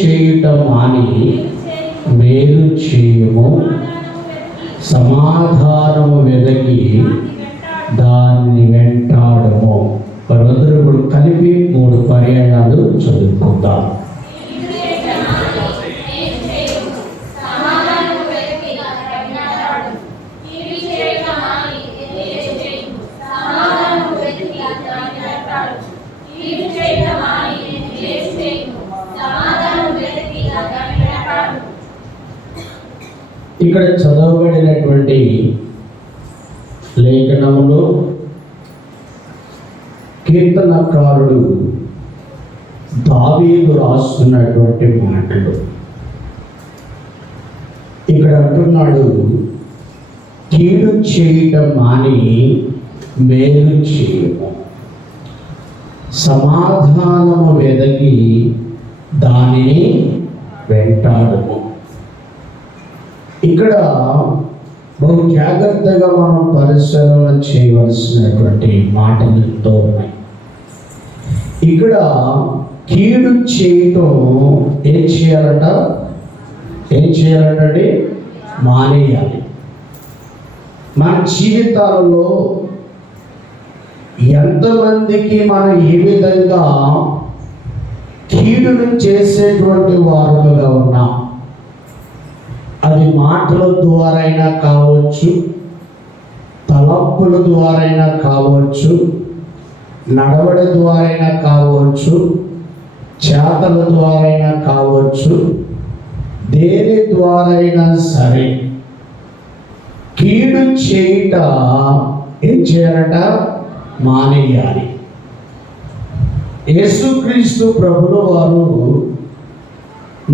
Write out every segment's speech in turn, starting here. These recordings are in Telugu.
చేయటం మాని మేలు చేయము, సమాధానము వెదకి దాన్ని వెంటాడము. మనందరూ ఇప్పుడు కలిపి 3 పర్యాయాలు చదువుకుందాం. ఇక్కడ చదవబడినటువంటి లేఖనములో కీర్తనకారుడు దావీదు రాస్తున్నటువంటి మాటలు. ఇక్కడ అంటున్నాడు, కీడు చేయటం మాని మేలు చేయము, సమాధానము వెదకి దానిని వెంటాడము. ఇక్కడ బహు జాగ్రత్తగా మనం పరిశీలన చేయవలసినటువంటి మాటలు ఎంతో ఉన్నాయి. ఇక్కడ కీడు చేయటం ఏం చేయాలంటే మానేయాలి. మన జీవితాలలో ఎంతమందికి మనం ఏ విధంగా కీడును చేసేటువంటి వారుగా ఉన్నాం. అది మాటల ద్వారైనా కావచ్చు, తలంపుల ద్వారైనా కావచ్చు, నడవడి ద్వారైనా కావచ్చు, చేతల ద్వారైనా కావచ్చు, దేని ద్వారైనా సరే కీడు చేయట ఏం చేయాలట? మానేయాలి. యేసుక్రీస్తు ప్రభుల వారు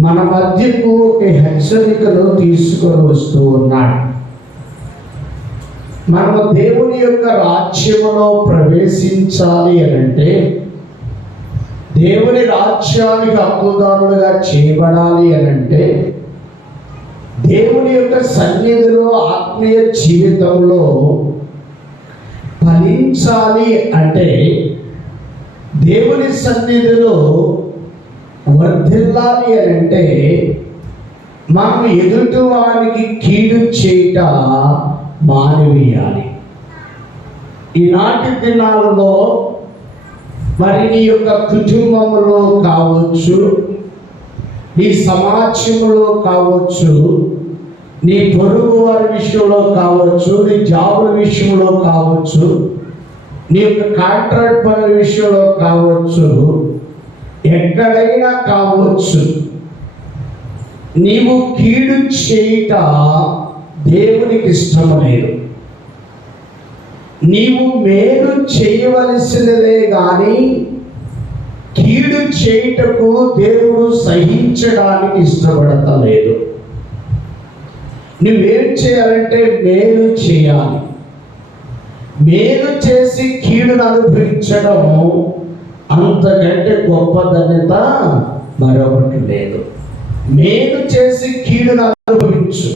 మన మధ్యకు ఒక హెచ్చరికను తీసుకొని వస్తూ ఉన్నాడు. మనము దేవుని యొక్క రాజ్యములో ప్రవేశించాలి అనంటే, దేవుని రాజ్యానికి హక్కుదారులుగా చేయబడాలి అనంటే, దేవుని యొక్క సన్నిధిలో ఆత్మీయ జీవితంలో ఫలించాలి అంటే, దేవుని సన్నిధిలో వర్ధిల్లాలి అంటే, మనం ఎదుటి వారికి కీడు చేయట మానివేయాలి. ఈనాటి దినాలలో మరి నీ యొక్క కుటుంబంలో కావచ్చు, నీ సమాజంలో కావచ్చు, నీ పొరుగు వారి విషయంలో కావచ్చు, నీ జాబుల విషయంలో కావచ్చు, నీ యొక్క కాంట్రాక్ట్ పనుల విషయంలో కావచ్చు, ఎక్కడైనా కావచ్చు, నీవు కీడు చేయట దేవునికి ఇష్టం లేదు. నీవు మేలు చేయవలసినదే కానీ కీడు చేయుటకు దేవుడు సహించడానికి ఇష్టపడతలేదు. నువ్వేం చేయాలంటే మేలు చేయాలి. మేలు చేసి కీడును అనుభవించడం అంతకంటే గొప్ప ధన్యత మరొకటి లేదు. మేలు చేసి కీడును అనుభవించు.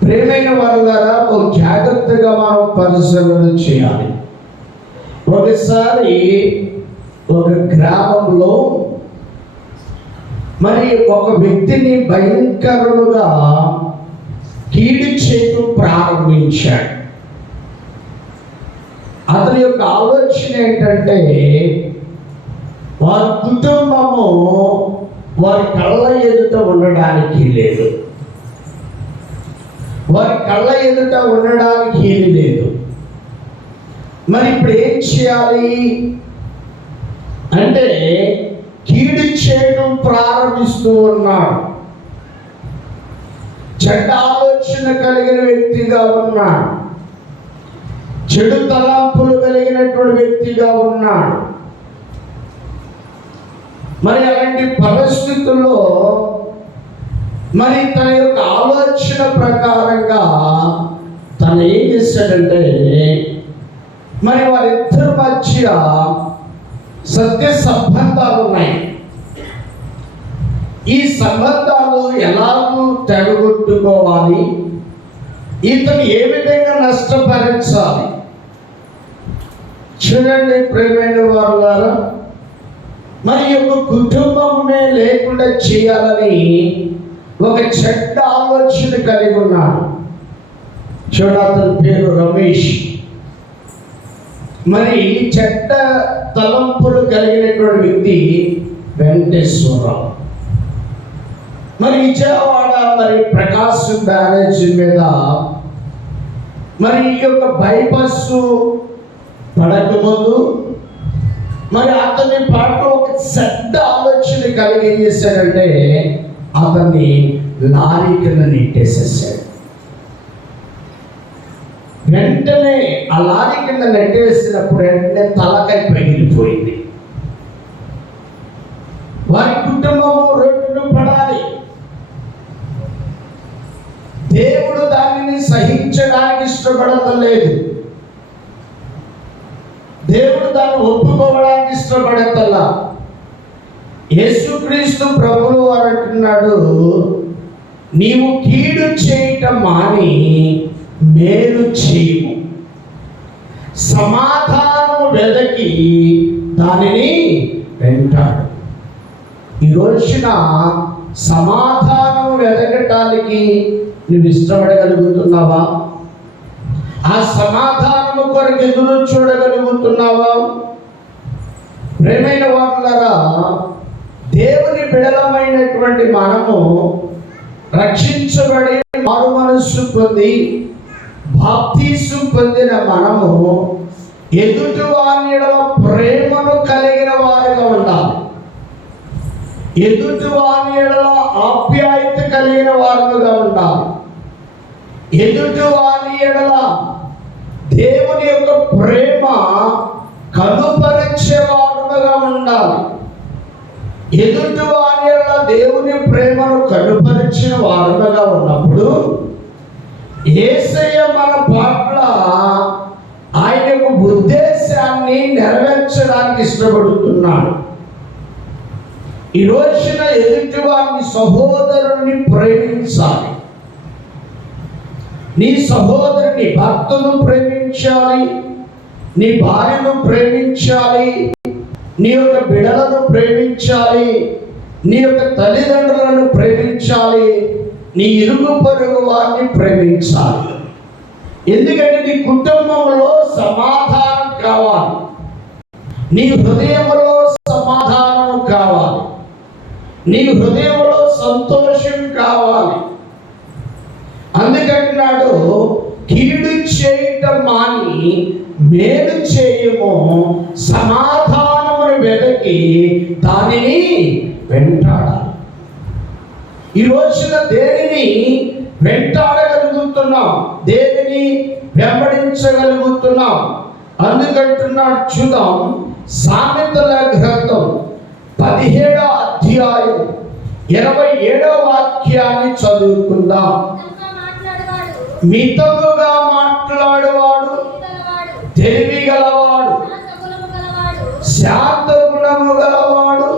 ప్రేమైన వారులారా, ఒక జాగ్రత్తగా మనం పరిశీలన చేయాలి. ఒకసారి ఒక గ్రామంలో మరి ఒక వ్యక్తిని భయంకరుడుగా కీడు చేయటం ప్రారంభించాడు. అతని యొక్క ఆలోచన ఏంటంటే, వారి కుటుంబము వారి కళ్ళ ఎదుట ఉండడానికి లేదు, వారి కళ్ళ ఎదుట ఉండడానికి ఏమీ లేదు. మరి ఇప్పుడు ఏం చేయాలి అంటే, కీడు చేయడం ప్రారంభిస్తూ ఉన్నాడు. చెడ్డ ఆలోచన కలిగిన వ్యక్తిగా ఉన్నాడు, చెడు తలంపులు కలిగినటువంటి వ్యక్తిగా ఉన్నాడు. మరి అలాంటి పరిస్థితుల్లో మరి తన యొక్క ఆలోచన ప్రకారంగా తను ఏం చేశాడంటే, మరి వారిద్దరి మధ్య సత్య సంబంధాలు ఉన్నాయి. ఈ సంబంధాలు ఎలాగూ తెగొట్టుకోవాలి, ఇతను ఏ విధంగా నష్టపరచాలి. చూడండి ప్రేమైన వారులారా, మరి ఒక కుటుంబమే లేకుండా చేయాలని ఒక చెడ్డ ఆలోచన కలిగి ఉన్నాడు. చూడాలి, పేరు రమేష్. మరి చెడ్డ తలంపులు కలిగినటువంటి వ్యక్తి వెంకటేశ్వరరావు. మరి విజయవాడ మరి ప్రకాశం బ్యారేజ్ మీద మరి ఈ యొక్క బైపాస్ పడకముందు మరి అతని పాటు ఒక చెడ్డ ఆలోచన కలిగి ఏం చేశాడంటే అతన్ని లారీ కింద నెట్టేసేసాడు. వెంటనే ఆ లారీ కింద నెట్టేసినప్పుడు వెంటనే తలకాయ పగిలిపోయింది. వారి కుటుంబము రోడ్డును పడాలి. దేవుడు దానిని సహించడానికి ఇష్టపడతలేదు. దేవుడు దాన్ని ఒప్పుకోవడానికి ఇష్టపడతలా. యేసుక్రీస్తు ప్రభువు వారు అంటున్నాడు, నీవు కీడు చేయటం మాని మేలు చేయము, సమాధానం వెదకి దానిని వెంటాడు. ఈ రోజున సమాధానం వెదకటానికి నువ్వు ఇష్టపడగలుగుతున్నావా? ఆ సమాధానము కొరకు ఎదురు చూడగలుగుతున్నావా? ప్రేమైన వారులారా, దేవుని బిడలమైనటువంటి మనము రక్షించబడి మారు మనస్సు పొంది బాప్తీసం పొందిన మనము ఎదుటి వారి ప్రేమను కలిగిన వారిగా ఉండాలి. ఎదుటి వారి ఆప్యాయత కలిగిన వారుగా ఉండాలి. ఎదుటి వారి దేవుని యొక్క ప్రేమ కనుపరిచే వారుగా ఉండాలి. ఎదుటి వారి దేవుని ప్రేమను కనుపరిచిన వారుగా ఉన్నప్పుడు యేసయ్య మన పట్ల ఆయన యొక్క ఉద్దేశాన్ని నెరవేర్చడానికి ఇష్టపడుతున్నాడు. ఈ రోజున ఎదుటి వారిని సహోదరుని ప్రేమించాలి. నీ సహోదరుని భర్తను ప్రేమించాలి, నీ భార్యను ప్రేమించాలి, నీ యొక్క బిడలను ప్రేమించాలి, నీ యొక్క తల్లిదండ్రులను ప్రేమించాలి, నీ ఇరుగు పొరుగు వారిని ప్రేమించాలి. ఎందుకంటే నీ కుటుంబంలో సమాధానం కావాలి, నీ హృదయంలో సమాధానం కావాలి, నీ హృదయంలో సంతోషం కావాలి. అందుకంటున్నాడు, కీడు చేయటం మాని మేలు చేయము, సమాధానమును వెదకి దానిని వెంటాడాలి. ఈ రోజున దేనిని వెంటాడగలుగుతున్నాం, దేనిని వెంబడించగలుగుతున్నాం? అందుకంటున్నాడు, చూద్దాం. సామెతల గ్రంథం 17వ అధ్యాయం 27వ వాక్యాన్ని చదువుకుందాం. మితముగా మాట్లాడువాడు తెలివి గలవాడు, శాంత గుణము గలవాడు,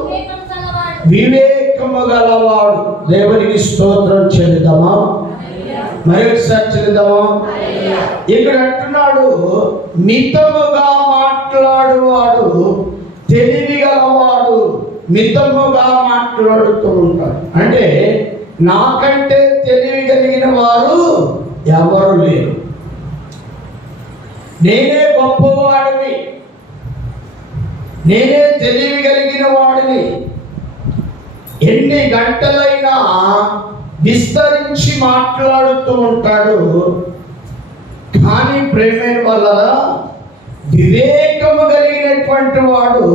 వివేకము గలవాడు. దేవునికి స్తోత్రం చెల్లిద్దామా? మరొకసారి చెల్లిద్దామా? ఇక్కడ అంటున్నాడు, మితముగా మాట్లాడువాడు తెలివి గలవాడు. మితముగా మాట్లాడుతూ ఉంటాడు అంటే నాకంటే తెలివి కలిగిన వారు ఎవరు లేరు, నేనే గొప్పవాడిని, నేనే తెలివి కలిగిన వాడిని. ఎన్ని గంటలైనా విస్తరించి మాట్లాడుతూ ఉంటాడు. కానీ ప్రేమైన వల్ల వివేకము కలిగినటువంటి వాడు,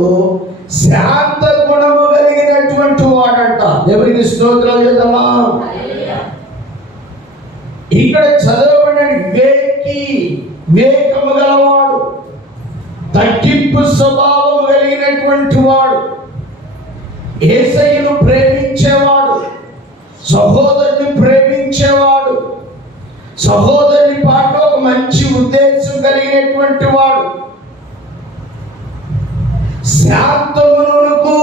శాంత గుణము కలిగినటువంటి వాడంట. దేవునికి స్తోత్రాలు చేద్దామా? ఇక్కడ చదవబడిన వివేకము గలవాడు, తగ్గింపు స్వభావం కలిగినటువంటి వాడు, యేసయ్యను ప్రేమించేవాడు, సహోదరుని ప్రేమించేవాడు, సహోదరుని పాటు ఒక మంచి ఉద్దేశం కలిగినటువంటి వాడు, శాంతమునకు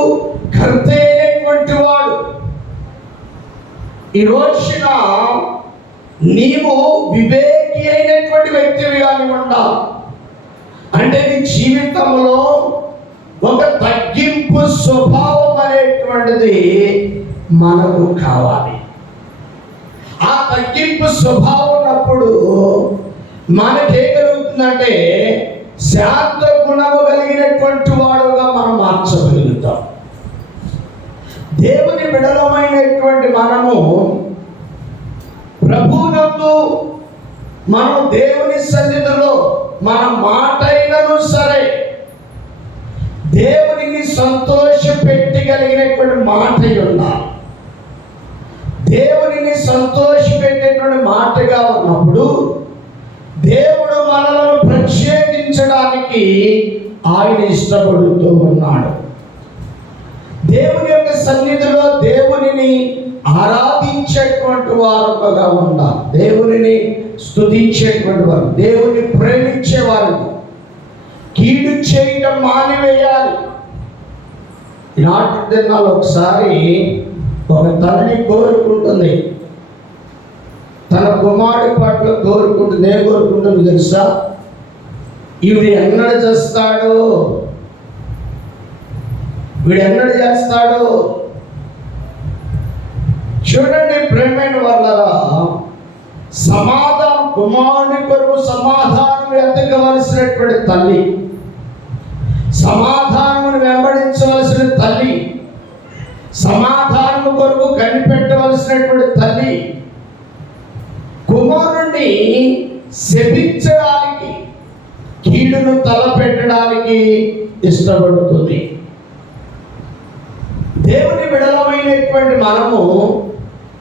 కర్త అయినటువంటి వాడు. ఈ రోజున నీవు వివేకి అయినటువంటి వ్యక్తివిగా ఉండాలి. అంటే నీ జీవితంలో ఒక తగ్గింపు తగ్గింపు స్వభావం అనేటువంటిది మనకు కావాలి. ఆ తగ్గింపు స్వభావం ఉన్నప్పుడు మనకేం కలుగుతుందంటే శాంత గుణము కలిగినటువంటి వాడుగా మనం మార్చగలుగుతాం. దేవుని బిడలమైనటువంటి మనము ప్రభువునందు మనం దేవుని సన్నిధిలో మన మాట అయినను సరే దేవునికి సంతోష పెట్టగలిగినటువంటి మాట ఉండాలి. దేవునిని సంతోష పెట్టేటువంటి మాటగా ఉన్నప్పుడు దేవుడు మనలను ప్రత్యేకించడానికి ఆయన ఇష్టపడుతూ ఉన్నాడు. దేవుని యొక్క సన్నిధిలో దేవునిని ఆరాధించేటువంటి వారుగా ఉండాలి. దేవునిని స్తుతించేటువంటి వారు, దేవుని ప్రేమించేవారు, కీడు చేయటం మానివేయాలి. ఈనాటి దినాలు ఒకసారి ఒక తల్లి కోరుకుంటుంది, తన కుమారుడి పట్ల కోరుకుంటుంది. ఏం కోరుకుంటుంది తెలుసా? వీడు ఎన్నడు చేస్తాడు, వీడు ఎన్నడు చేస్తాడు. చూడండి ప్రేమైన వాళ్ళరా, సమాధానం కుమారుని కొరకు సమాధానం వెతకవలసినటువంటి తల్లి, సమాధానం వెంబడించవలసిన తల్లి, సమాధానం కొరకు కనిపెట్టవలసినటువంటి తల్లి కుమారుణ్ణి శపించడానికి, కీడును తలపెట్టడానికి ఇష్టపడుతుంది. దేవుని బిడలమైనటువంటి మనము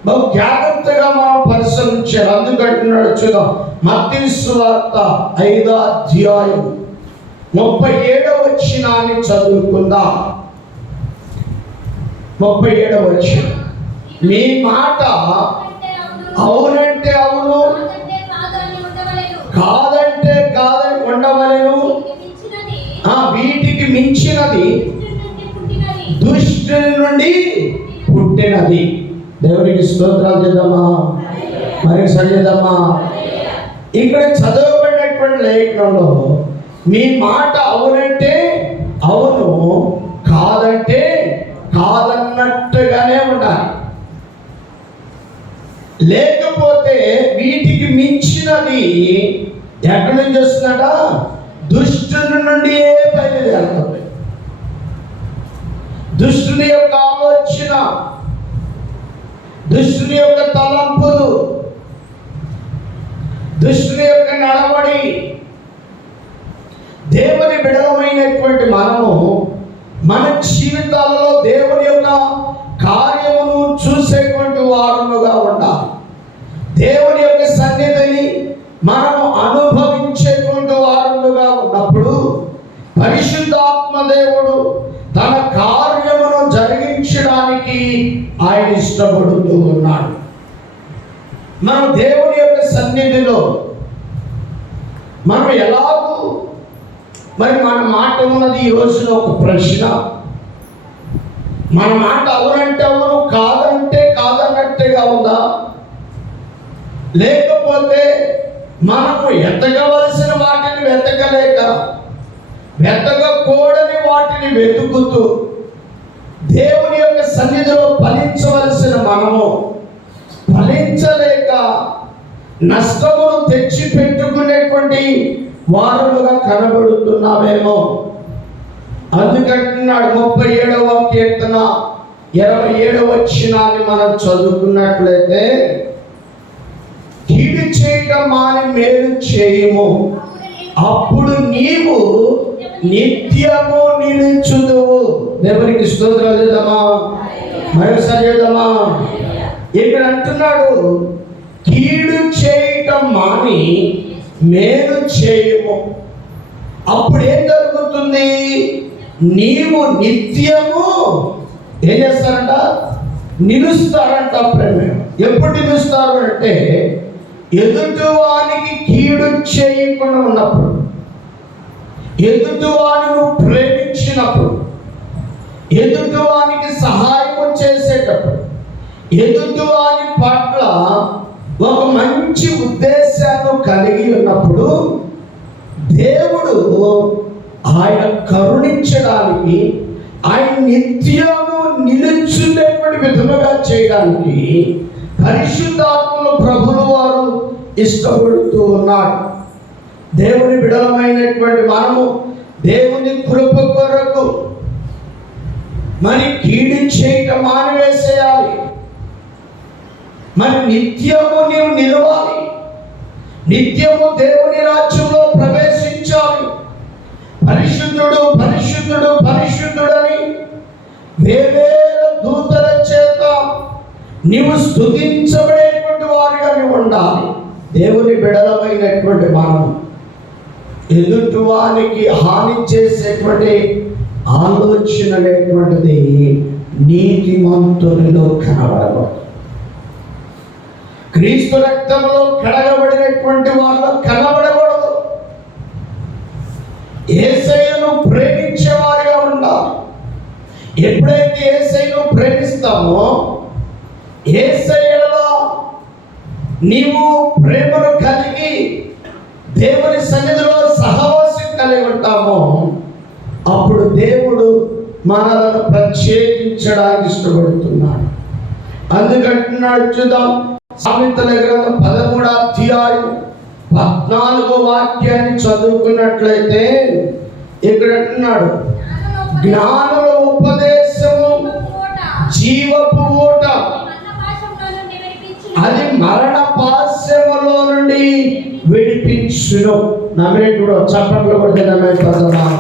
బహు జాగ్రత్తగా మనం పరిశీలించాలి. అందుకంటున్నాడు, చూద్దాం మత్తయి సువార్త 5వ అధ్యాయం 37వ వచనాన్ని చదువుకుందాం. 37వ వచనం, మీ మాట అవునంటే అవును, కాదంటే కాదని ఉండవలెను. వీటికి మించినది దుష్టుని నుండి పుట్టినది. దేవునికి స్తోత్రాలు చేద్దామా, మరి సరిచేద్దామా. ఇక్కడ చదవబడినటువంటి లేఖనంలో మీ మాట అవునంటే అవును, కాదంటే కాదన్నట్టుగానే ఉండాలి. లేకపోతే వీటికి మించినది ఎక్కడి నుంచి వస్తుందట? దుష్టుని నుండి బయలుదేరుతుంది. దుష్టుని యొక్క ఆలోచన, దుష్టుని యొక్క తలంపులు, దుష్టుని యొక్క నడవడి. దేవుని బిడలమైనటువంటి మనము మన జీవితాలలో దేవుని యొక్క కార్యమును చూసేటువంటి వారుగా ఉండాలి. దేవుని యొక్క సన్నిధిని మనము అనుభవించేటువంటి వారుగా ఉన్నప్పుడు పరిశుద్ధాత్మ దేవుడు తన కార్యమును జరిగించడానికి ఆయన ఇష్టపడుతూ ఉన్నాడు. మనం దేవుని యొక్క సన్నిధిలో మనం ఎలాగూ మరి మన మాట ఉన్నది. ఈ రోజున ఒక ప్రశ్న, మన మాట అవునంటే అవును, కాదంటే కాదన్నట్టుగా ఉందా? లేకపోతే మనము ఎతకవలసిన వాటిని వెతకలేక, వెతకకూడని వాటిని వెతుకుతూ దేవుని యొక్క సన్నిధిలో ఫలించవలసిన మనము ఫలించలేక నష్టమును తెచ్చి పెట్టుకునేటువంటి వారులుగా కనబడుతున్నావేమో. అందుకంటున్నాడు 37వ కీర్తన 27వ వచనాన్ని మనం చదువుకున్నట్లయితే, కీడు చేయటం మాని మేలు చేయము, అప్పుడు నీవు నిత్యము నిలుచుదువు. దేవునికి స్తోత్రాలు చేద్దామా, మరొకసారి చేద్దామా. ఇక్కడ అంటున్నాడు, కీడు చేయటం మాని మేలు చేయము, అప్పుడు ఏం జరుగుతుంది? నీవు నిత్యము ఏం చేస్తారంట? నిలుస్తారంట. ప్రేమ ఎప్పుడు నిలుస్తారు అంటే, ఎదుటివానికి కీడు చేయకుండా ఉన్నప్పుడు, ఎదుటివాని నువ్వు ప్రేమించినప్పుడు, ఎదుటివానికి సహాయం చేసేటప్పుడు, ఎదుటివాని పట్ల ఒక మంచి ఉద్దేశాన్ని కలిగి ఉన్నప్పుడు దేవుడు ఆయన కరుణించడానికి, ఆయన నిత్యము నిలుచున్నటువంటి విధముగా చేయడానికి పరిశుద్ధాత్మను ప్రభువు వారు ఇష్టపడుతూ ఉన్నాడు. దేవుని బిడలమైనటువంటి మనము దేవుని కృప కొరకు మరి కీడు చేయటం మానివేసేయాలి. మరి నిత్యము నీవు నిలవాలి, నిత్యము దేవుని రాజ్యంలో ప్రవేశించాలి. పరిశుద్ధుడు పరిశుద్ధుడు పరిశుద్ధుడని వేవేల దూతల చేత నీవు స్తుతించబడేటువంటి వారిగా నీవు ఉండాలి. దేవుని బిడలమైనటువంటి మనం ఎదుటివానికి హాని చేసేటువంటి ఆలోచన అనేటువంటిది నీతిమంతునిలో కనబడదు. క్రీస్తు రక్తంలో కడగబడినటువంటి వాళ్ళు కనబడకూడదు. యేసయ్యను ప్రేమించేవారిగా ఉండాలి. ఎప్పుడైతే యేసయ్యను ప్రేమిస్తామో, యేసయ్యలో నీవు ప్రేమను కలిగి దేవుని సన్నిధిలో సహవాసం కలిగి ఉంటామో, అప్పుడు దేవుడు మనలను ప్రత్యేకించడానికి ఇష్టపడుతున్నాడు. అందుకంటున్నాడు, చూద్దాం సామెతల గ్రంథం 13వ అధ్యాయం 14వ వాక్యాన్ని చదువుకున్నట్లయితే ఇక్కడ అంటున్నాడు, జ్ఞానుల ఉపదేశము జీవపు ఊట, అది మరణ పాశములో నుండి విడిపించును. నమ్మేటప్పుడు చప్పట్లు కొడితే నమ్మేపోతున్నాం.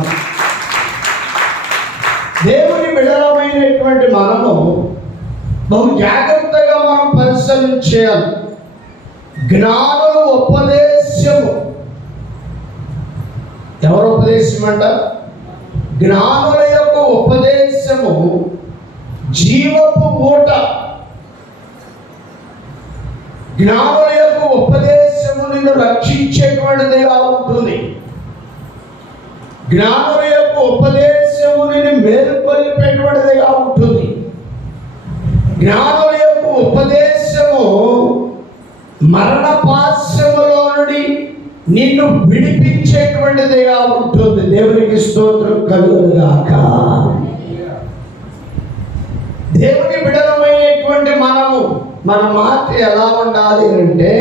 దేవుని బిడలమైనటువంటి మనము బహు జాగ్రత్తగా మనం పరిశీలన చేయాలి. జ్ఞానుల ఉపదేశము, ఎవరు ఉపదేశం అంట? జ్ఞానుల యొక్క ఉపదేశము జీవపు ఊట. జ్ఞానుల యొక్క ఉపదేశము నిన్ను రక్షించేటువంటిదిగా ఉంటుంది. జ్ఞానుల యొక్క ఉపదేశము నిన్ను మేలుకొల్పేటువంటిదిగా ఉంటుంది. జ్ఞానుల యొక్క ఉపదేశము మరణ పాశములో నుండి నిన్ను విడిపించేటువంటిదిగా ఉంటుంది. దేవునికి స్తోత్రం కలుగునుగాక. దేవుని బిడలమైనటువంటి మనము మన మాట ఎలా ఉండాలి అంటే,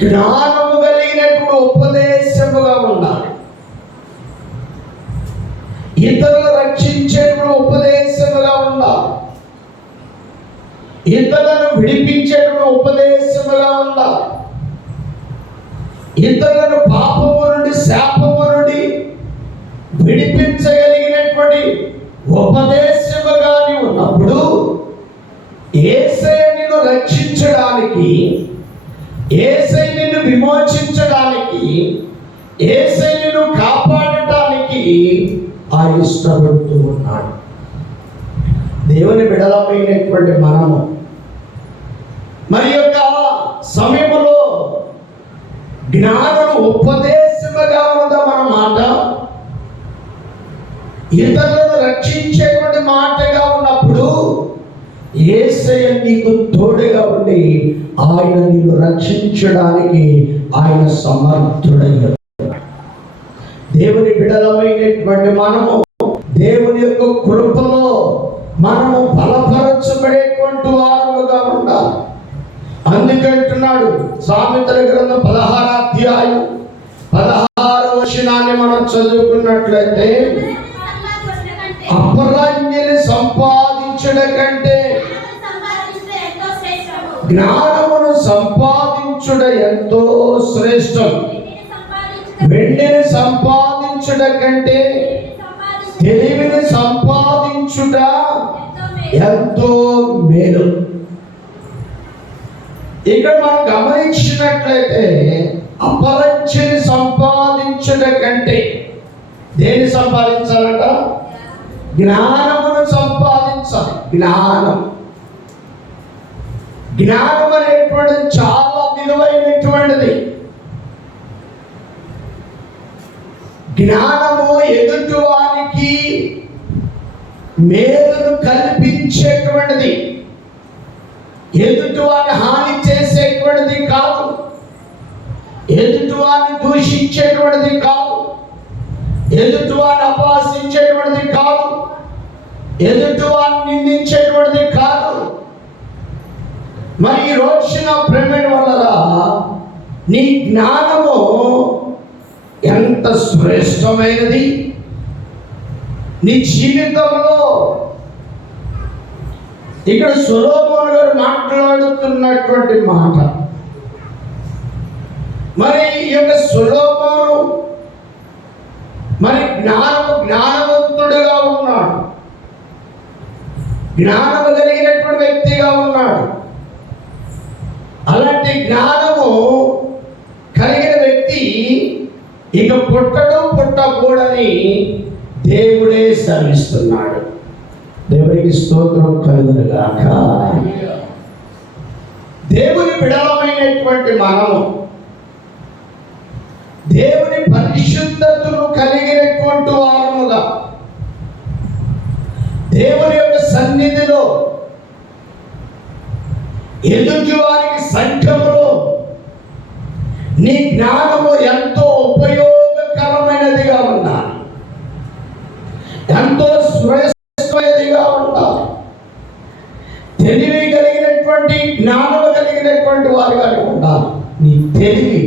జ్ఞానము కలిగినటువంటి ఉపదేశముగా ఉండాలి. ఇతరులు రక్షించేటువంటి ఉపదేశముగా ఉండాలి. ఇతరులను విడిపించేటువంటి ఉపదేశముగా ఉండాలి. ఇతరులను పాపము నుండి శాపము నుండి విడిపించగలిగినటువంటి ఉపదేశముగా ఉన్నప్పుడు, యేసయ్య నిన్ను రక్షించడానికి, యేసయ్య నిన్ను విమోచించడానికి, యేసయ్య నిన్ను కాపాడటానికి ఆయన ఇష్టపడుతూ ఉన్నాడు. దేవుని బిడలమైనటువంటి మనము మరి యొక్క సమయంలో జ్ఞానులు ఉపదేశముగా ఉన్నదన్నమాట, ఇతరులను రక్షించేటువంటి మాటగా ఉన్నప్పుడు యేసయ్య నీకు తోడుగా ఉండి ఆయన నిన్ను రక్షించడానికి ఆయన సమర్థుడయ్యాడు. దేవుని బిడలమైనటువంటి మనము దేవుని యొక్క కృపలో మనము బలపరచబడేటువంటి వారుగా ఉండాలి. అందుకంటున్నాడు సామెతల గ్రంథం 16వ అధ్యాయం 16వ వచనాన్ని మనం చదువుకున్నట్లయితే, అపరాజ్ఞని సంపాదించడం కంటే జ్ఞానమును సంపాదించుట ఎంతో శ్రేష్టం. వెండిని సంపాదించుట కంటే తెలివిని సంపాదించుట ఎంతో మేలు. ఇక్కడ మనం గమనించినట్లయితే, అపరంచిని సంపాదించుట కంటే దేని సంపాదించాలంట? జ్ఞానమును సంపాదించాలి. జ్ఞానం అనేటువంటిది చాలా విలువైనటువంటిది. జ్ఞానము ఎదుటి వారికి మేలును కల్పించేటువంటిది, ఎదుటి వారిని హాని చేసేటువంటిది కాదు, ఎదుటి వారిని దూషించేటువంటిది కాదు. ఎదుటివాడిని అపహాసించేటువంటిది కాదు, ఎదుటివాడిని నిందించేటువంటిది కాదు. మరి ఈ రోజున ప్రేమైన వల్ల నీ జ్ఞానము ఎంత శ్రేష్టమైనది. నీ జీవితంలో ఇక్కడ సొలొమోను గారు మాట్లాడుతున్నటువంటి మాట, మరి ఈ యొక్క సొలొమోను మరి జ్ఞానవంతుడిగా ఉన్నాడు, జ్ఞానము కలిగినటువంటి వ్యక్తిగా ఉన్నాడు. అలాంటి జ్ఞానము కలిగిన వ్యక్తి ఇక పుట్టకూడని దేవుడే శ్రమిస్తున్నాడు. దేవునికి స్తోత్రం కలుగునుగాక. దేవుని బిడలమైనటువంటి మనము దేవుని పరిశుద్ధతను కలిగినటువంటి వారముగా దేవుని యొక్క సన్నిధిలో ఎదుటి వారికి సంఘములో నీ జ్ఞానము ఎంతో ఉపయోగకరమైనదిగా ఉండాలి, ఎంతో శ్రేష్టమైనదిగా ఉండాలి. తెలివి కలిగినటువంటి జ్ఞానము కలిగినటువంటి వారుగా ఉండాలి. నీ తెలివి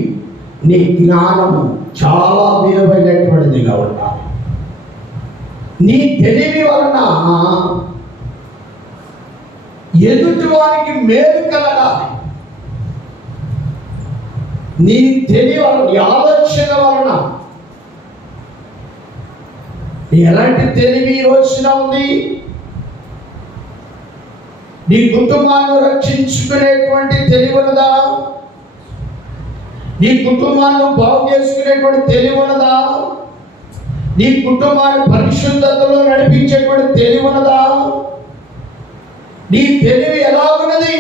నీ జ్ఞానము చాలా విలువైనటువంటిదిగా ఉండాలి. నీ తెలివి వలన ఎదుటి వారికి మేలు కలగాలి. నీ తెలివి వలన, నీ ఆలోచన వలన ఎలాంటి తెలివి ఈ రోజున ఉంది? నీ కుటుంబాన్ని రక్షించుకునేటువంటి తెలివి ఉన్నదా? నీ కుటుంబాన్ని బాగు చేసుకునేటువంటి తెలివి ఉన్నదా? నీ కుటుంబాన్ని పరిశుద్ధతలో నడిపించేటువంటి తెలివి ఉన్నదా? నీ తెలివి ఎలా ఉన్నది?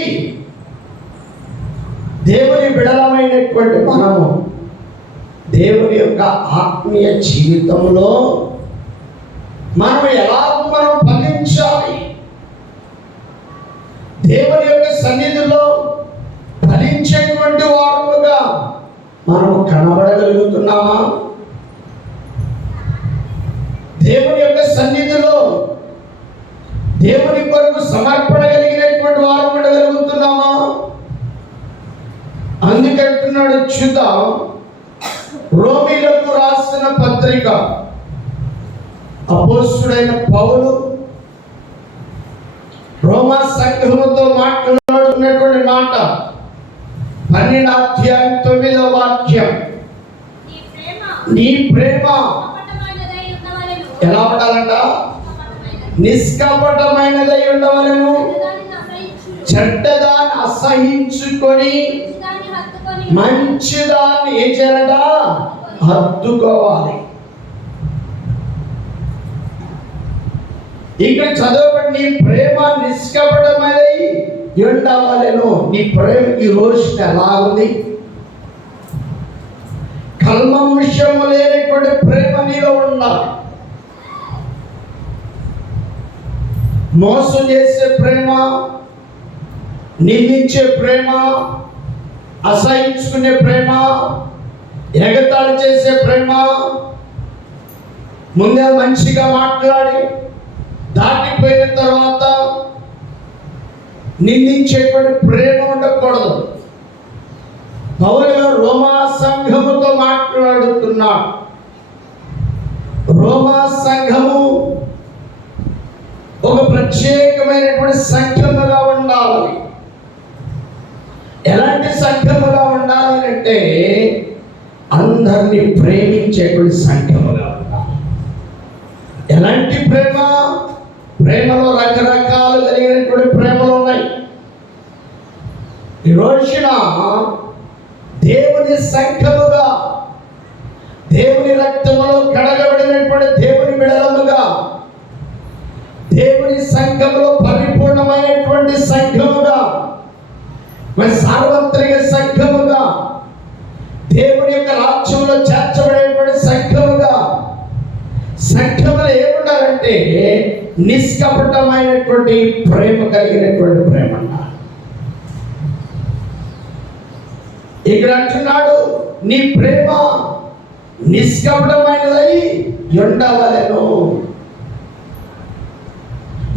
దేవుని బిడలమైనటువంటి మనము దేవుని యొక్క ఆత్మీయ జీవితంలో మనం ఎలా ఫలించాలి? దేవుని యొక్క సన్నిధిలో ఫలించేటువంటి వారుగా మనం కనబడగలుగుతున్నామా? దేవుని యొక్క సన్నిధిలో దేవుని కొరకు సమర్పణ కలిగినటువంటి వారు ఉండగలుగుతున్నామా? అందుకంటున్నాడు, చూద్దాం, రోమీలకు రాసిన పత్రిక అపోస్తుడైన పౌలు రోమా సంఘముతో మాట్లాడుతున్నటువంటి మాట 12:9 నీ ప్రేమ ఎలా ఉండాలంట? నిష్కపటమైనదై ఉండవలెను, చెడ్డదాన్ని అసహించుకొని మంచిదాన్ని ఏం చేయాలంట? హత్తుకోవాలి. ఇక్కడ చదవబడి నీ ప్రేమ నిష్కపటమై ఉండవలెను. నీ ప్రేమ ఈ రోజున ఎలా ఉంది? కల్మషము లేనటువంటి ప్రేమ నీలో ఉండాలి. మోసం చేసే ప్రేమ, నిందించే ప్రేమ, అసహించుకునే ప్రేమ, ఎగతాళి చేసే ప్రేమ, ముందే మంచిగా మాట్లాడి దాటిపోయిన తర్వాత నిందించేటువంటి ప్రేమ ఉండకూడదు. పౌలు రోమా సంఘముతో మాట్లాడుతున్నాడు. రోమా సంఘము ఒక ప్రత్యేకమైనటువంటి సంఘముగా ఉండాలి. ఎలాంటి సంఘముగా ఉండాలి అంటే అందరినీ ప్రేమించేటువంటి సంఘముగా ఉండాలి. ఎలాంటి ప్రేమ? ప్రేమలో రకరకాలు కలిగినటువంటి ప్రేమలు ఉన్నాయి. ఈ రోజున దేవుని సంఘముగా, దేవుని రక్తములో కడగబడినటువంటి దేవుని బిడలముగా, దేవుని సంఘములో పరిపూర్ణమైనటువంటి సంఘముగా, మరి సార్వత్రిక సంఘముగా, దేవుని యొక్క రాజ్యంలో చేర్చబడేటువంటి సంఘముగా, సంఘములో ఏముండాలంటే నిష్కపటమైనటువంటి ప్రేమ కలిగినటువంటి ప్రేమ అన్నారు. ఇక్కడ అంటున్నాడు, నీ ప్రేమ నిష్కపటమైనదై ఉండవలెను.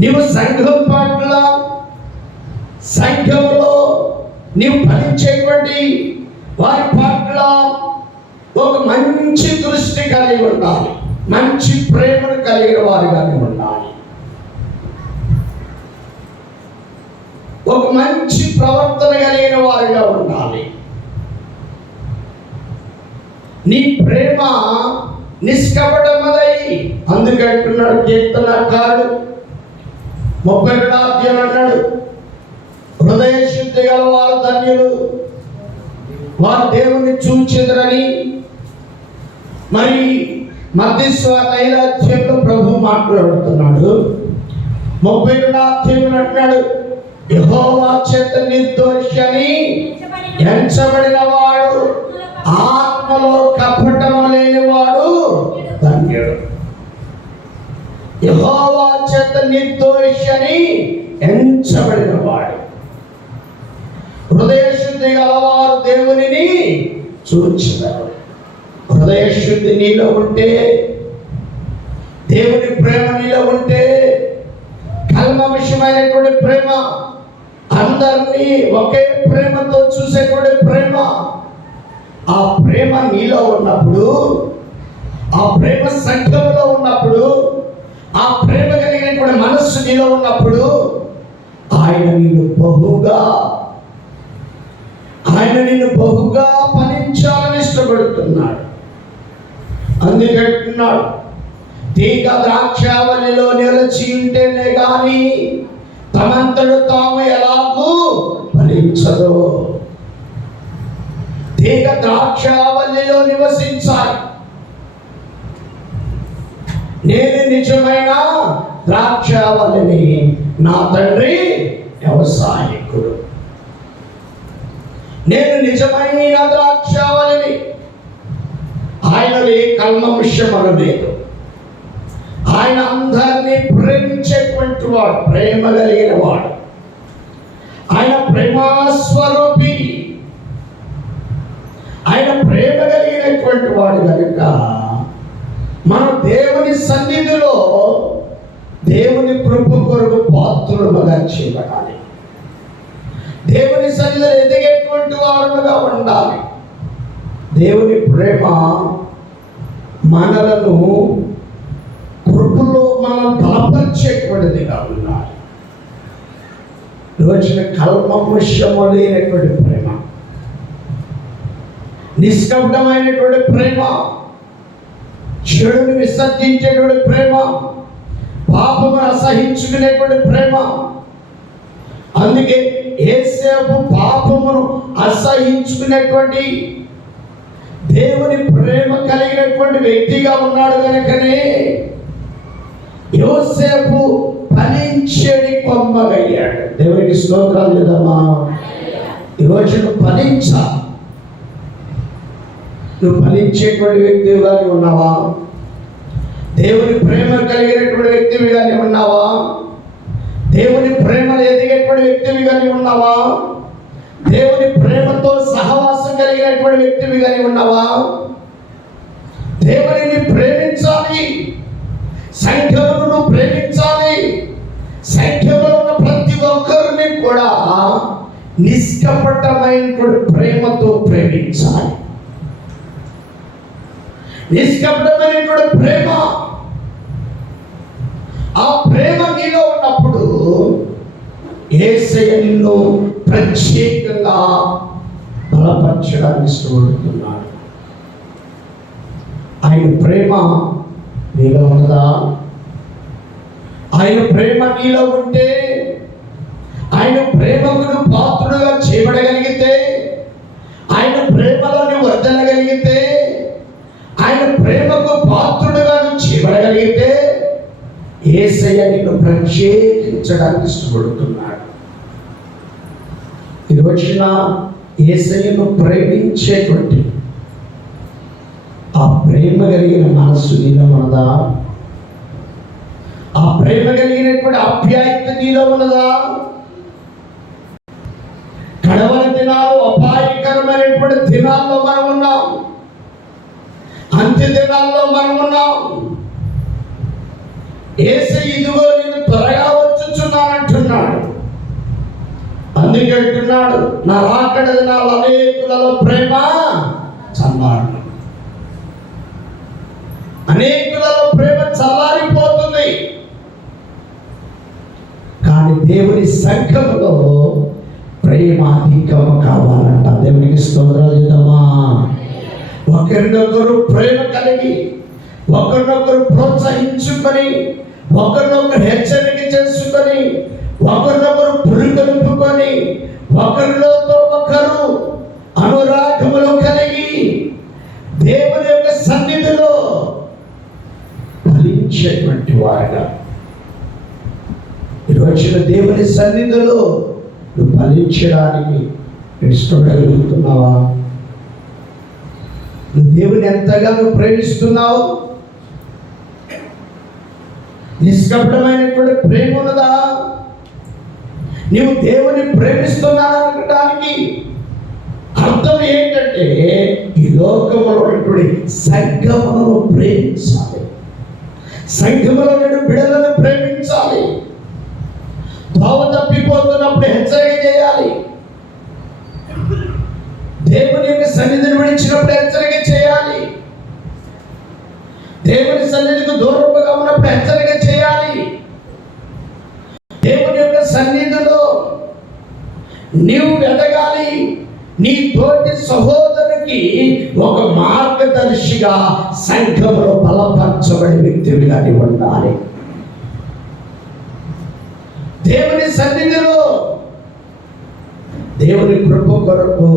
నీవు సంఘం పట్ల, సంఘంలో నీవు ఫలించేటువంటి వారి పట్ల ఒక మంచి దృష్టి కలిగి ఉండాలి, మంచి ప్రేమను కలిగిన వారిగానే ఉండాలి, ఒక మంచి ప్రవర్తన కలిగిన వారిగా ఉండాలి. నీ ప్రేమ నిష్కపటమదై, అందుకంటున్నాడు కీర్తనకారుడు 32వ అధ్యాయం అన్నాడు, హృదయ శుద్ధి గల వారు ధన్యులు, వారు దేవుణ్ణి చూచెదరని. మరి మత్తయి 5వ అధ్యాయంలో ప్రభు మాట్లాడుతున్నాడు. 32వ అధ్యాయం అంటున్నాడు, యెహోవా చేత నిర్దోషి అని ఎంచబడిన వాడు, ఆత్మలో కపటము లేనివాడు ధన్యుడు. యెహోవా చేత నిర్దోషి అని ఎంచబడిన వాడు, హృదయ శుద్ధి గలవారు దేవునిని చూచెదరు. హృదయ శుద్ధి నీలో ఉంటే, దేవుని ప్రేమ నీలో ఉంటే, కల్మషమైనటువంటి ప్రేమ, అందరినీ ఒకే ప్రేమతో చూసేటువంటి ప్రేమ, ఆ ప్రేమ నీలో ఉన్నప్పుడు, ఆ ప్రేమ సంఘంలో ఉన్నప్పుడు, ఆ ప్రేమ కలిగినటువంటి మనస్సు నీలో ఉన్నప్పుడు, ఆయన నిన్ను బహుగా ఫలించాలని ఇష్టపడుతున్నాడు. అందుకంటున్నాడు, తీగ ద్రాక్షావళిలో నిలిచి ఉంటేనే గాని తమంతడు తాము ఎలాగూ ఫలించదు. తీగ ద్రాక్షావళిలో నివసించాలి. నేను నిజమైన ద్రాక్షావళిని, నా తండ్రి వ్యవసాయకుడు. నేను నిజమైన ద్రాక్షావళిని, ఆయనలో ఏ కల్మషము లేదు. ఆయన అందరినీ ప్రేమించేటువంటి వాడు, ప్రేమ కలిగిన వాడు. ఆయన ప్రేమస్వరూపి, ఆయన ప్రేమ కలిగినటువంటి వాడు కనుక మన దేవుని సన్నిధిలో దేవుని కృప కొరకు పాత్రులుగా చేయబడాలి. దేవుని సన్నిధిలో ఎదిగేటువంటి వారుగా ఉండాలి. దేవుని ప్రేమ మనలను కృపలో మనం బలపరిచేటువంటిదిగా ఉండాలి. రోజున కల్మషము లేనటువంటి ప్రేమ, నిష్కపటమైనటువంటి ప్రేమ, చెడుని విసర్జించేటువంటి ప్రేమ, పాపమును అసహించుకునేటువంటి ప్రేమ. అందుకే యేసేపు పాపమును అసహించుకునేటువంటి దేవుని ప్రేమ కలిగినటువంటి వ్యక్తిగా ఉన్నాడు కనుకనే యోసేపు ఫలించేడి కొమ్మగయ్యాడు. దేవునికి స్తోత్రాలు లేదమ్మా. ఈరోజు నువ్వు ఫలించాలి. నువ్వు ఫలించేటువంటి వ్యక్తిగానే ఉన్నావా? దేవుని ప్రేమ కలిగినటువంటి వ్యక్తిగానే ఉన్నావా? దేవుని ప్రేమలో ఎదిగేటువంటి వ్యక్తిగానే ఉన్నావా? దేవుని ప్రేమతో సహవాసం కలిగినటువంటి వ్యక్తిగానే ఉన్నావా? దేవునిని ప్రేమించాలి, సంఖ్యలను ప్రేమించాలి. సంఖ్యలో ఉన్న ప్రతి ఒక్కరిని కూడా నిష్కపటమైనటువంటి ప్రేమతో ప్రేమించాలి. నిష్కపటమైనటువంటి ప్రేమ, ఆ ప్రేమ నీలో ఉన్నప్పుడు యేసయ్య నిన్ను ప్రత్యేకంగా బలపరచడానికి ఇష్టపడుతున్నాడు. ఆయన ప్రేమ నీలో ఉన్నదా? ఆయన ప్రేమ నీలో ఉంటే, ఆయన ప్రేమకు పాత్రుడుగా చేయబడగలిగితే, ఆయన ప్రేమలో నువ్వు వర్ధనగలిగితే, ఆయన ప్రేమకు పాత్రుడుగా నువ్వు చేయబడగలిగితే, యేసయ్య నిన్ను ప్రత్యేకించడానికి ఇష్టపడుతున్నాడు. ఇది వచ్చిన యేసయ్యను ప్రేమించేటువంటి ఆ ప్రేమ కలిగిన మనస్సు నీలో ఉన్నదా? ఆ ప్రేమ కలిగినటువంటి ఆప్యాయత నీలో ఉన్నదా? కడవరి దినాలు, అపాయకరమైనటువంటి దినాల్లో మనం ఉన్నాం. అంత్య దినాల్లో మనం ఉన్నాం. యేసయ్య ఇదిగో నేను త్వరగా వచ్చుచున్నానంటున్నాడు. అందుకే అంటున్నాడు, నా రాకడ దినాల్లో అనేకులలో ప్రేమ చల్లారు, అనేకులలో ప్రేమ చల్లారిపోతుంది. కానీ దేవుని సంఘములో ప్రేమ అధికము కావాలంట. దేవునికి స్తోత్రాలు చేద్దామా. ఒకరినొకరు ప్రేమ కలిగి, ఒకరినొకరు ప్రోత్సహించుకొని, ఒకరినొకరు హెచ్చరిక చేసుకొని, ఒకరినొకరు పురుగొల్పుకొని, ఒకరిలోతో ఒకరు అనురాగములు కలిగి దేవుని యొక్క సన్నిధిలో ఫలించేటువంటి వారుగా. ఈరోజు దేవుని సన్నిధిలో నువ్వు ఫలించడానికి ఇష్టపడగలుగుతున్నావా? నువ్వు దేవుని ఎంతగా నువ్వు ప్రేమిస్తున్నావు? నిష్కపటమైనటువంటి ప్రేమ ఉన్నదా? నీవు దేవుని ప్రేమిస్తున్నానడానికి అర్థం ఏంటంటే ఈ లోకంలో ఉన్నటువంటి సంఘమును ప్రేమించాలి, సంఘములో బిడ్డలను ప్రేమించాలి, త్రోవ తప్పిపోతున్నప్పుడు హెచ్చరిక చేయాలి, దేవుని యొక్క సన్నిధిని విడిచినప్పుడు హెచ్చరిక చేయాలి, దేవుని సన్నిధికి దూరంగా ఉన్నప్పుడు హెచ్చరిక చేయాలి. దేవుని యొక్క సన్నిధిలో నీవు ఎదగాలి. నీ తోటి సహోదరునికి ఒక మార్గదర్శిగా సంఘంలో బలపరచబడి వ్యక్తిగా ఉండాలి. దేవుని సన్నిధిలో దేవుని కృప కొరకు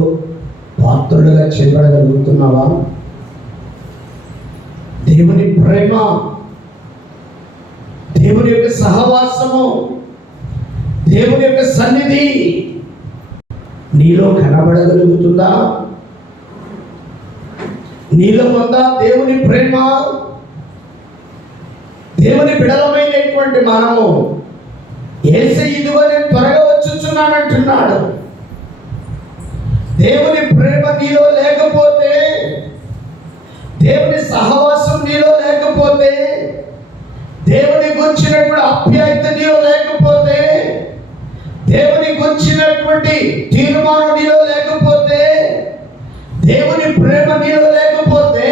పాత్రులుగా చేయబడగలుగుతున్నావా? దేవుని ప్రేమ, దేవుని యొక్క సహవాసము, దేవుని యొక్క సన్నిధి నీలో కనబడగలుగుతుందా? నీలో ఉందా దేవుని ప్రేమ? దేవుని బిడలమైనటువంటి మనము యేసయ్య ఇదిగో నేను త్వరగా వచ్చుచున్నానంటున్నాడు. దేవుని ప్రేమ నీలో లేకపోతే, దేవుని సహవాసం నీలో లేకపోతే, దేవుని గురించినటువంటి ఆప్యాయత నీలో లేకపోతే, దేవుని గురించినటువంటి తీర్మానం నీలో లేకపోతే, దేవుని ప్రేమ నీలో లేకపోతే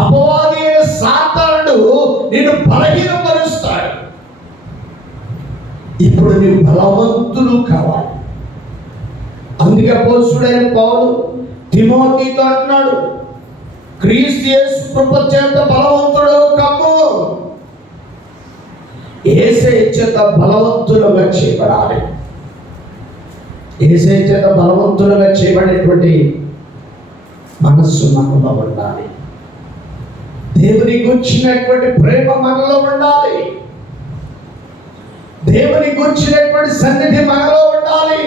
అపవాది అయిన సాతానుడు నిన్ను బలహీనపరుస్తాడు. ఇప్పుడు నీవు బలవంతులు కావాలి. అందుకే అపోస్తలుడైన పౌలు తిమోతితో అంటున్నాడు, క్రీస్తు యేసు కృప చేత బలవంతుడు కమ్ము. యేసయ్య చేత బలవంతులుగా చేయబడాలి. యేసయ్య చేత బలవంతులుగా చేయబడేటువంటి మనస్సు మనలో ఉండాలి. దేవుని గురించినటువంటి ప్రేమ మనలో ఉండాలి. దేవుని గురించినటువంటి సన్నిధి మనలో ఉండాలి.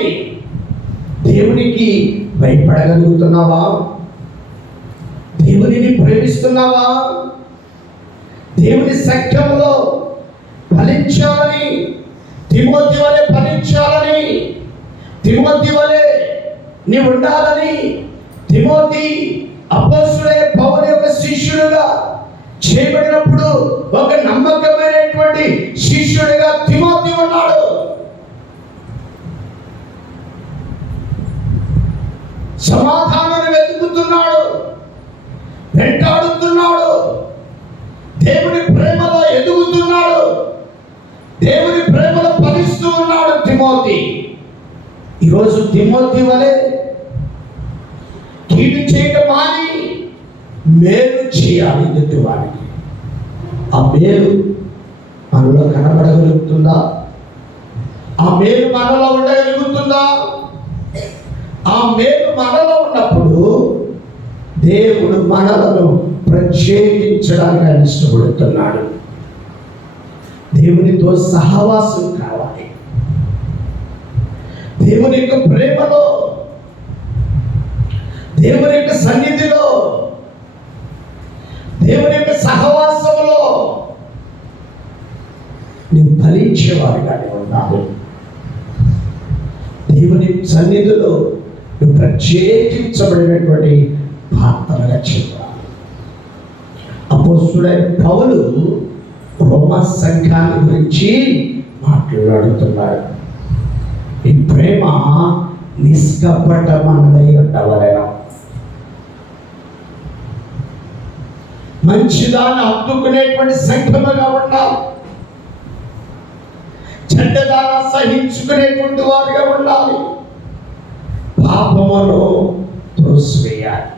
దేవునికి భయపడగలుగుతున్నావా? దేవునిని ప్రేమిస్తున్నావా? దేవుని సంఖ్యలో ఫలించాలని, తిమోతి వలె ఫలించాలని, తిమోతి వలె నీ ఉండాలని, తిమోతి అపోస్తలుడైన పౌలు యొక్క శిష్యుడుగా చేయబడినప్పుడు ఒక నమ్మకమైనటువంటి శిష్యుడిగా తిమోతి ఉన్నాడు. సమాధానాన్ని వెతుకుతున్నాడు, వెంటాడుతున్నాడు, దేవుని ప్రేమలో ఎదుగుతున్నాడు, దేవుని ప్రేమలో ఫలిస్తూ ఉన్నాడు తిమోతి. ఈరోజు తిమోతి వలె కీడు చేయడం మాని మేలు చేయాలి ఎదుటి వారికి. ఆ మేలు మనలో కనబడగలుగుతుందా? ఆ మేలు మనలో ఉండగలుగుతుందా? ఆ మేలు మనలో ఉన్నప్పుడు దేవుడు మనలను ప్రత్యేకించడానికి ఆయన ఇష్టపడుతున్నాడు. దేవునితో సహవాసం కావాలి. దేవుని యొక్క ప్రేమలో, దేవుని యొక్క సన్నిధిలో, దేవుని యొక్క సహవాసంలో నీవు ఫలించేవాడిగానే ఉండాలి. దేవుని సన్నిధిలో నువ్వు ప్రత్యేకించబడినటువంటి పాత్రగా చెప్పాలి. అపోస్తుడైన పౌలు రోమా సంఘాన్ని గురించి మాట్లాడుతున్నాడు. ఈ ప్రేమ నిష్కపటమైనదై ఉండవలెను. మంచిదాన్ని హత్తుకునేటువంటి సంఘముగా ఉండాలి. చెడ్డదాన్ని సహించుకునేటువంటి వారుగా ఉండాలి. పాపమును త్రోసివేయాలి.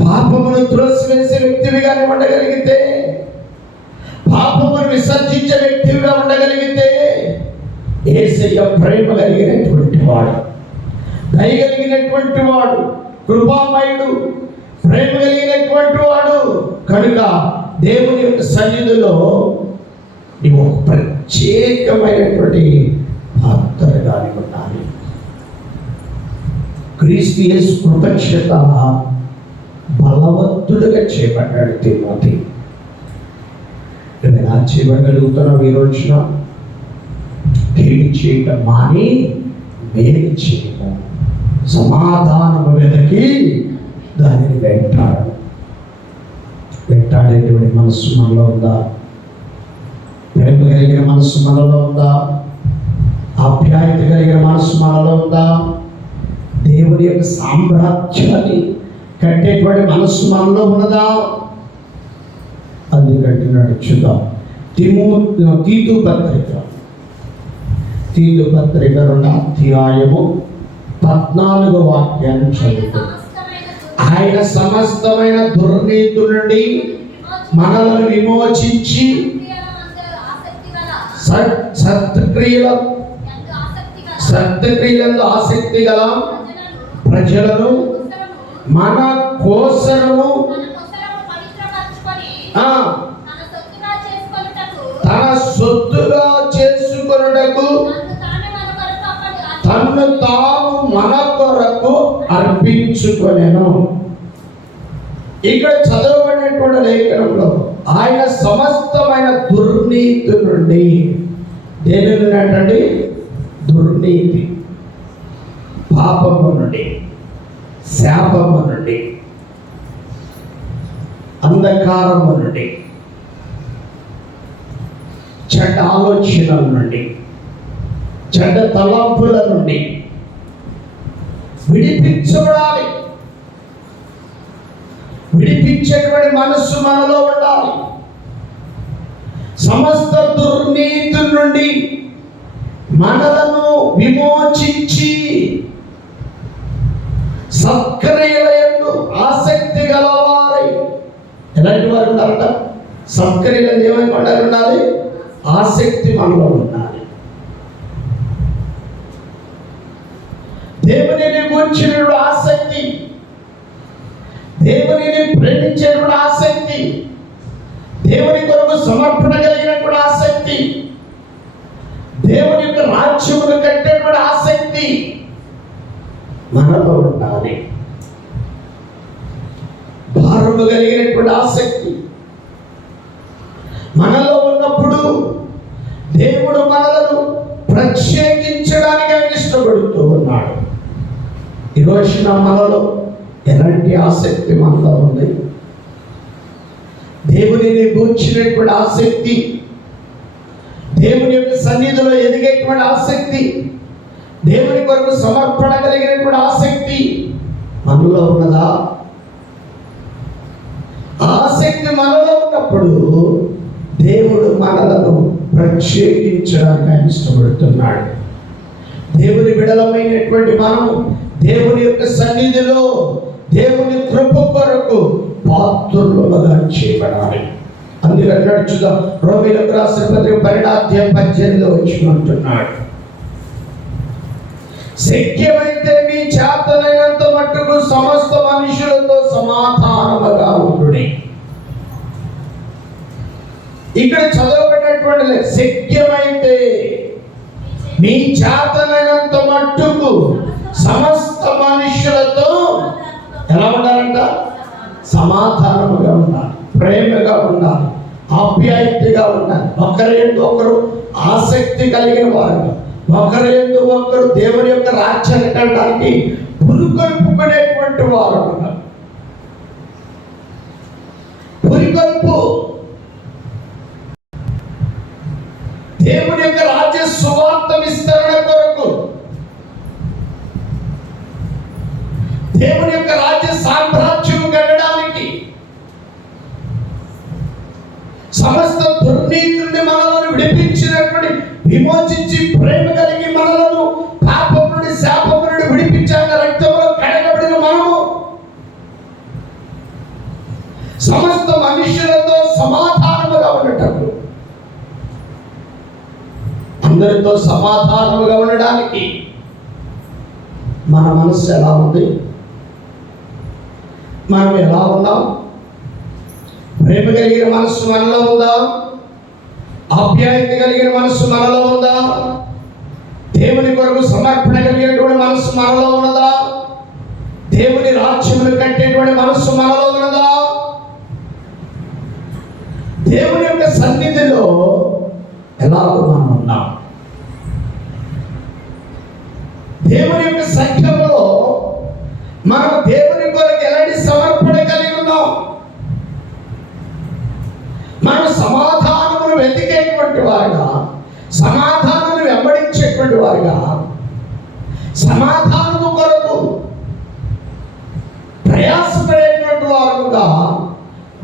పాపమును త్రోసివేసే వ్యక్తివిగానే ఉండగలిగితే, పాపమును విసర్జించే వ్యక్తివిగా ఉండగలిగితే, యేసయ్య ప్రేమ కలిగినటువంటి వాడు, దయ కలిగినటువంటి వాడు, కృపామయుడు, ప్రేమ కలిగినటువంటి వాడు కనుక దేవుని యొక్క సన్నిధిలో నీవు ఒక ప్రత్యేకమైనటువంటి పాత్రగా ఉండాలి. క్రీస్తు యేసు కృపచేత బలవంతుడుగా చేపట్టాడు తిమోతి. నువ్వు ఎలా చేయబడగలుగుతున్నావు? ఈ రోజున కీడు చేయటం మాని మేలు చేయము, సమాధానము వెదకి దానిని వెంటాడేటువంటి మనస్సు మనలో ఉందా? ప్రేమ కలిగిన మనస్సు మనలో ఉందా? ఆప్యాయత కలిగిన మనస్సు మనలో ఉందా? దేవుని యొక్క సామ్రాజ్యాన్ని కట్టేటువంటి మనస్సు మనలో ఉన్నదా? అందుకంటే నడుచుదాం. తీతు పత్రిక 2వ అధ్యాయము 14వ వాక్యాన్ని చదువుతాం. ఆయన సమస్తమైన దుర్నీతి నుండి మనలను విమోచించి సత్క్రియలందు ఆసక్తి గల ప్రజలను మన కోసరము తన సొత్తుగా చేసుకొనుటకు తన్ను తాను మన కొరకు అర్పించుకొనెను. ఇక్కడ చదవబడినటువంటి లేఖనంలో ఆయన సమస్తమైన దుర్నీతి నుండి, దేని నుండి అంటే దుర్నీతి, పాపము నుండి, శాపము నుండి, అంధకారము నుండి, చెడ్డ ఆలోచనల నుండి, చెడ్డ తలంపుల నుండి విడిపించబడాలి. విడిపించేటువంటి మనస్సు మనలో ఉండాలి. సమస్త దుర్నీతి నుండి మనలను విమోచించి సత్క్రియలందు ఆసక్తి గలవారై, ఎలాంటి వారు ఉండాలంట? సత్క్రియలందు ఏమైనా ఉండాలి? ఆసక్తి మనలో ఉండాలి. దేవునిని గురించినటువంటి ఆసక్తి, దేవునిని ప్రేమించేటువంటి ఆసక్తి, దేవుని కొరకు సమర్పణ కలిగినటువంటి ఆసక్తి, దేవుని యొక్క రాజ్యమును కట్టేటువంటి ఆసక్తి మనలో ఉండాలి. భారము కలిగినటువంటి ఆసక్తి మనలో ఉన్నప్పుడు దేవుడు మనలను ప్రత్యేకించడానికి ఆయన ఇష్టపడుతూ ఉన్నాడు. ఈరోజు మనలో ఎలాంటి ఆసక్తి మనలో ఉంది? దేవునిని గూర్చినటువంటి ఆసక్తి, దేవుని యొక్క సన్నిధిలో ఎదిగేటువంటి ఆసక్తి, దేవుని కొరకు సమర్పణ కలిగినటువంటి ఆసక్తి మనలో ఉన్నదా? ఆసక్తి మనలో ఉన్నప్పుడు దేవుడు మనలను ప్రత్యేకించడానికి ఆయన ఇష్టపడుతున్నాడు. దేవుని బిడలమైనటువంటి మనము దేవుని యొక్క సన్నిధిలో దేవుని కృప కొరకు పాత్రులుగా చేయబడాలి. అందుకని నడుచుదాం. రోమీయులకు రాసిన పత్రిక 12:18 వచ్చినట్టున్నాడు, శక్యమైతే మీ చేతనైనంత మట్టుకు సమస్త మనుషులతో సమాధానముగా ఉండుడి. ఇక్కడ చదవబడినటువంటి శక్యమైతే మీ చేతనైనంత మట్టుకు సమస్త మనుషులతో ఎలా ఉండాలంట? సమాధానముగా ఉండాలి, ప్రేమగా ఉండాలి, ఆప్యాయతగా ఉండాలి. ఒకరి యందు ఒకరు ఆసక్తి కలిగిన వారు, ఒకరి యందు ఒకరు దేవుని యొక్క రాజ్యాన్ని కట్టడానికి పురుకొల్పుకునేటువంటి వారు ఉన్నారు. పురిగొల్పు, దేవుని యొక్క రాజ్య సువార్త విస్తరణ కొరకు, దేవుని యొక్క రాజ్య సామ్రాజ్యం కట్టడానికి, సమస్త దుర్నీతుల్ని మనలను విడిపించినటువంటి, విమోచించి ప్రేమ కలిగి మనలను పాపం నుండి శాపం నుండి విడిపించాక రక్తంలో కడగబడిన మనము సమస్త మనుషులతో సమాధానముగా ఉండటం, అందరితో సమాధానముగా ఉండడానికి మన మనస్సు ఎలా ఉంది? మనం ఎలా ఉన్నాం? ప్రేమ కలిగిన మనస్సు మనలో ఉందా? ఆప్యాయత కలిగిన మనస్సు మనలో ఉందా? దేవుని కొరకు సమర్పణ కలిగినటువంటి మనస్సు మనలో ఉన్నదా? దేవుని రాజ్యమును కట్టేటువంటి మనస్సు మనలో ఉన్నదా? దేవుని యొక్క సన్నిధిలో ఎలాగో మనం ఉన్నాం? దేవుని యొక్క సంఖ్యలో మనం దేవుని కొరకు ఎలాంటి సమర్పణ కలిగి ఉన్నాం? మనం సమాధానమును వెతికేటువంటి వారుగా, సమాధానాన్ని వెంబడించేటువంటి వారుగా, సమాధానము కొరకు ప్రయాసపడేటువంటి వారుగా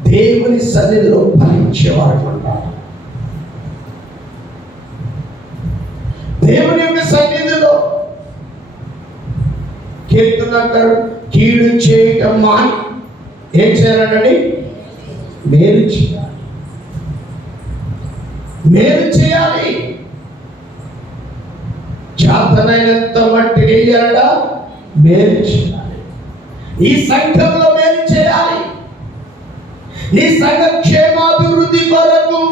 దేవుని సన్నిధిలో ఫలించేవారు ఉంటారు. దేవుని యొక్క సన్నిధిలో కీర్తనకారుడు కీడు చేయటం మాని ఏం చేయాలండి? మేలు చేయాలి. మేలు చేయాలి. చేతనైనంత మట్టికి చేయాలట, మేలు చేయాలి. ఈ సంఘంలో మేలు చేయాలి. నీ సంఘ క్షేమాభివృద్ధి కొరకు,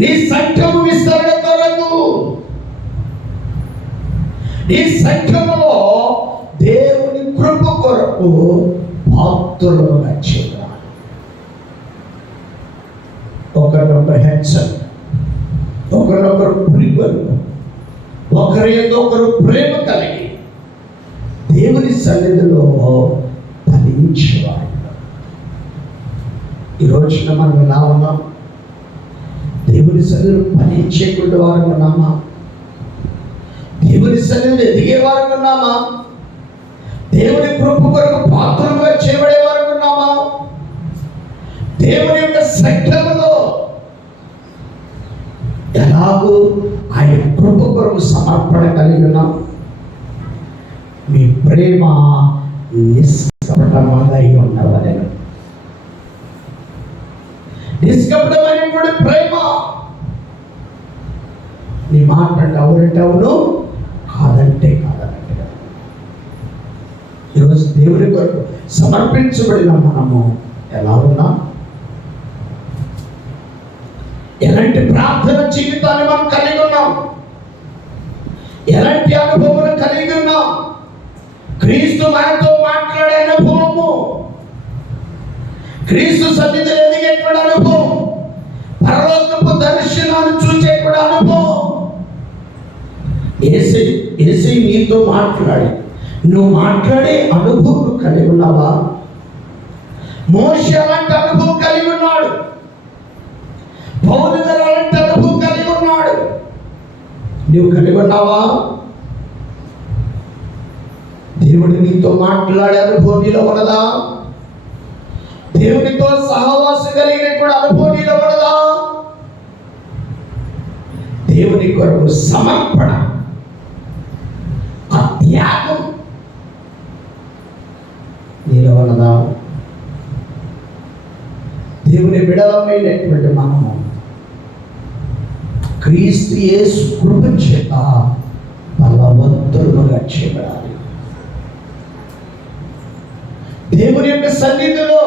నీ సంఘము విస్తరణ కొరకు, నీ సంఘములో దేవుని కృప కొరకు పాత్రులుగా చేయాలి. ఒకరినొకరు హెచ్చరిక, ఒకరినొకరు పురిగొల్పు, ఒకరి యొక్క ఒకరు ప్రేమ కలిగి దేవుని సన్నిధిలో ఫలించేవారు. ఈ రోజున మనం ఎలా ఉన్నాం? దేవుని సన్నిధిలో ఫలించేటువంటి వారు ఉన్నామా? దేవుని సన్నిధిలో ఎదిగే వారు ఉన్నామా? దేవుని కృప కొరకు పాత్రలుగా చేయబడే వారు ఉన్నామా? దేవుని యొక్క సంఖ్యలో ఎలాగూ ఆయన కృప కొరకు సమర్పణ కలిగి ఉన్నాం. మీ ప్రేమ నిష్కపటమై ఉండవలెను. నిష్కపటమైనటువంటి ప్రేమ. నీ మాట అవునంటే అవును, కాదంటే కాదన్నట్టుగా. ఈరోజు దేవుని కొరకు సమర్పించబడిన మనము ఎలా ఉన్నాం? ఎలాంటి ప్రార్థన జీవితాన్ని మనం కలిగి ఉన్నాం? ఎలాంటి అనుభవం కలిగి ఉన్నాం? క్రీస్తు మనతో మాట్లాడే అనుభవము, క్రీస్తు సన్నిధిలో ఎదిగేటువంటి అనుభవం, పరలోకపు దర్శనాన్ని చూసేటువంటి అనుభవం. యేసయ్య నీతో మాట్లాడి, నువ్వు మాట్లాడే అనుభవం కలిగి ఉన్నావా? మోషే అలాంటి అనుభవం కలిగి ఉన్నాడు. పౌలు గారు అలాంటి అనుభవం కలిగి ఉన్నాడు. నువ్వు కలిగి ఉన్నావా? దేవుడు నీతో మాట్లాడే అనుభవం నీలో ఉన్నదా? దేవునితో సహవాసం కలిగినటువంటి అనుభవం నీలో ఉన్నదా? దేవుని కొరకు సమర్పణ, ఆ త్యాగం నీలో ఉన్నదా? దేవుని బిడలమైనటువంటి మనము క్రీస్తు యేసు కృప చేత బలవంతులుగా చేయబడాలి. దేవుని యొక్క సన్నిధిలో,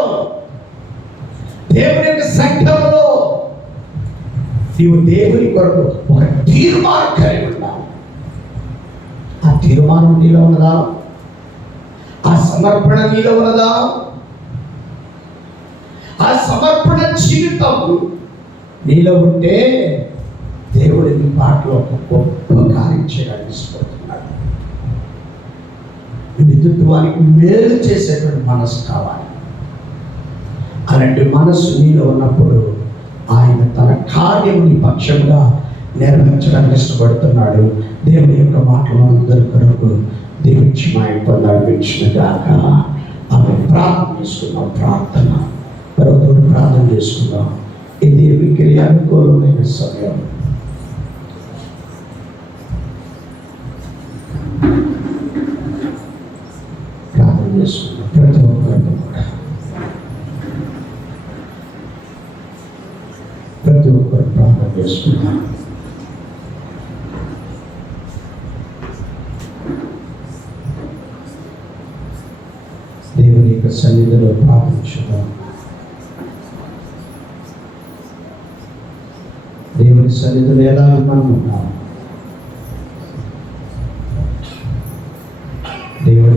దేవుని యొక్క సంఘంలో నీవు దేవుని కొరకు ఒక తీర్మానం కలిగి ఉండాలి. ఆ తీర్మానం నీలో ఉన్నదా? ఆ సమర్పణ నీలో ఉన్నదా? ఆ సమర్పణ జీవితం నీలో ఉంటే దేవుడు నీ పాటలో ఒక గొప్ప కార్యం చేయడానికి ఇష్టపడుతున్నాడు. ఎదుటి వారికి మేలు చేసేటువంటి మనసు కావాలి. అలాంటి మనస్సు నీలో ఉన్నప్పుడు ఆయన తన కార్యముని పక్షంగా నెరవేర్చడానికి ఇష్టపడుతున్నాడు. దేవుని యొక్క మాటలు అందరి కొరకు దీవించి మా నడిపించిన గాక. ఆమె ప్రార్థన చేసుకుందాం. ప్రార్థన మరొకరు ప్రార్థన చేసుకుందాం. ఇది మిక్కిలి అనుకూలమైన సమయం. ప్రార్థన చేసుకుందాం. ప్రతి ఒక్కరు కూడా ప్రతి ఒక్కరు ప్రార్థన చేసుకుందాం. దేవుని యొక్క సన్నిధిలో ప్రార్థించుదాం. దేవుని సన్నిధిలో ఎలా మనం ఉన్నాం? దేవుని